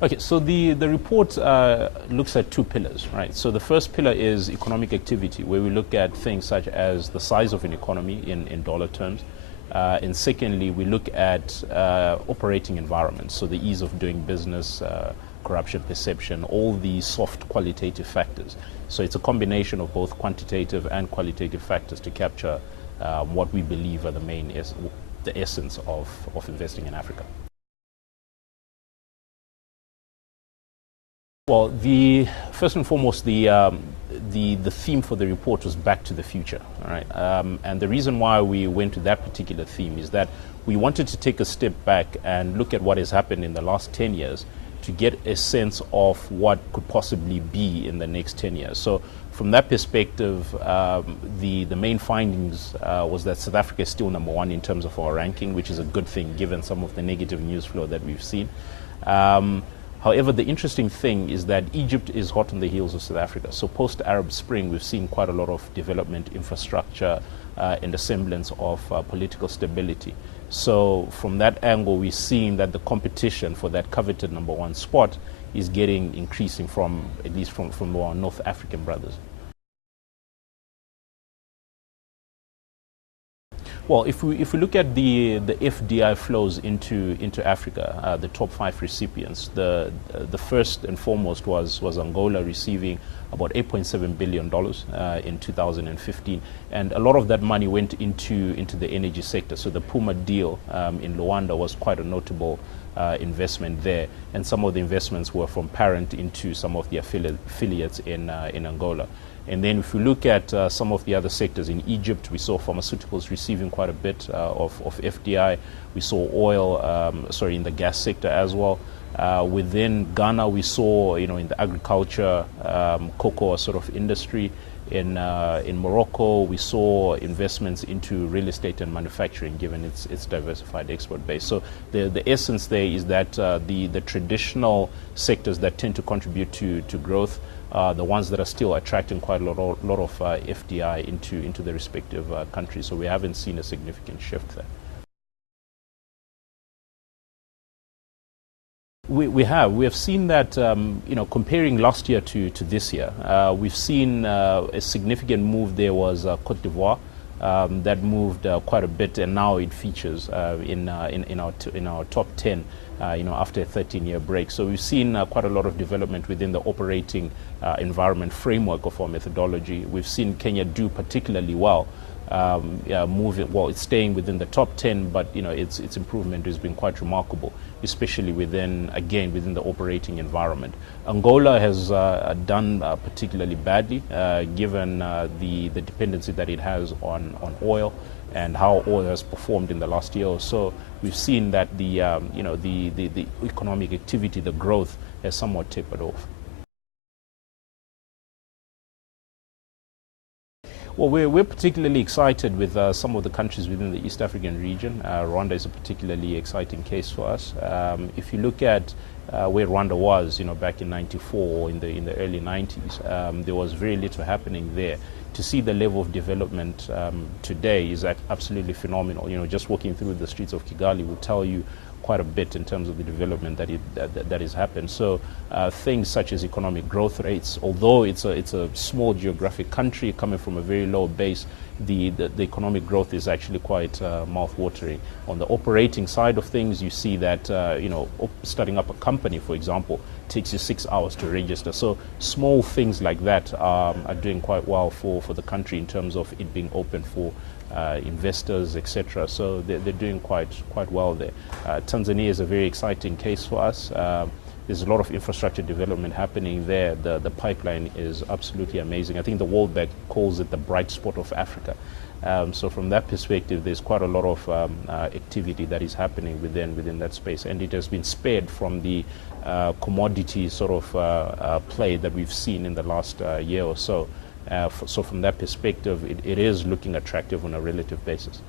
Okay, so the report looks at two pillars, right? So the first pillar is economic activity, where we look at things such as the size of an economy in dollar terms. And secondly, we look at operating environments, so the ease of doing business, corruption perception, all these soft qualitative factors. So it's a combination of both quantitative and qualitative factors to capture what we believe are the essence of investing in Africa. Well, first and foremost, the theme for the report was back to the future, all right? And the reason why we went to that particular theme is that we wanted to take a step back and look at what has happened in the last 10 years to get a sense of what could possibly be in the next 10 years. So from that perspective, the main findings was that South Africa is still number one in terms of our ranking, which is a good thing given some of the negative news flow that we've seen. However, the interesting thing is that Egypt is hot on the heels of South Africa. So post-Arab Spring, we've seen quite a lot of development, infrastructure, and a semblance of political stability. So from that angle, we're seeing that the competition for that coveted number one spot is increasing at least from our North African brothers. Well, if we look at the FDI flows into Africa, the top 5 recipients, the first and foremost was Angola, receiving about $8.7 billion in 2015, and a lot of that money went into the energy sector. So the Puma deal in Luanda was quite a notable investment there, and some of the investments were from parent into some of the affiliates in Angola. And then if we look at some of the other sectors in Egypt, we saw pharmaceuticals receiving quite a bit of FDI. We saw oil, in the gas sector as well. Within Ghana, we saw, in the agriculture, cocoa sort of industry. In Morocco, we saw investments into real estate and manufacturing, given its diversified export base. So the essence there is that the traditional sectors that tend to contribute to growth are the ones that are still attracting quite a lot of FDI into the respective countries. So we haven't seen a significant shift there. We have seen that, comparing last year to this year, we've seen a significant move. There was Cote d'Ivoire that moved quite a bit, and now it features in our top 10. After a 13-year break. So we've seen quite a lot of development within the operating environment framework of our methodology. We've seen Kenya do particularly well, it's staying within the top 10, but its improvement has been quite remarkable, especially within the operating environment. Angola has done particularly badly, given the dependency that it has on oil and how oil has performed in the last year or so. We've seen that the economic activity, the growth, has somewhat tapered off. Well, we're particularly excited with some of the countries within the East African region. Rwanda is a particularly exciting case for us. If you look at where Rwanda was, back in '94 or in the early '90s, there was very little happening there. To see the level of development today is absolutely phenomenal. Just walking through the streets of Kigali will tell you quite a bit in terms of the development that has happened. So things such as economic growth rates, although it's a small geographic country coming from a very low base, the economic growth is actually quite mouth-watering. On the operating side of things, you see that starting up a company, for example, takes you 6 hours to register. So small things like that are doing quite well for the country in terms of it being open for investors, etc. So they're doing quite well there. Tanzania is a very exciting case for us. There's a lot of infrastructure development happening there. The pipeline is absolutely amazing. I think the World Bank calls it the bright spot of Africa. So from that perspective, there's quite a lot of activity that is happening within that space, and it has been spared from the commodity sort of play that we've seen in the last year or so. So from that perspective, it is looking attractive on a relative basis.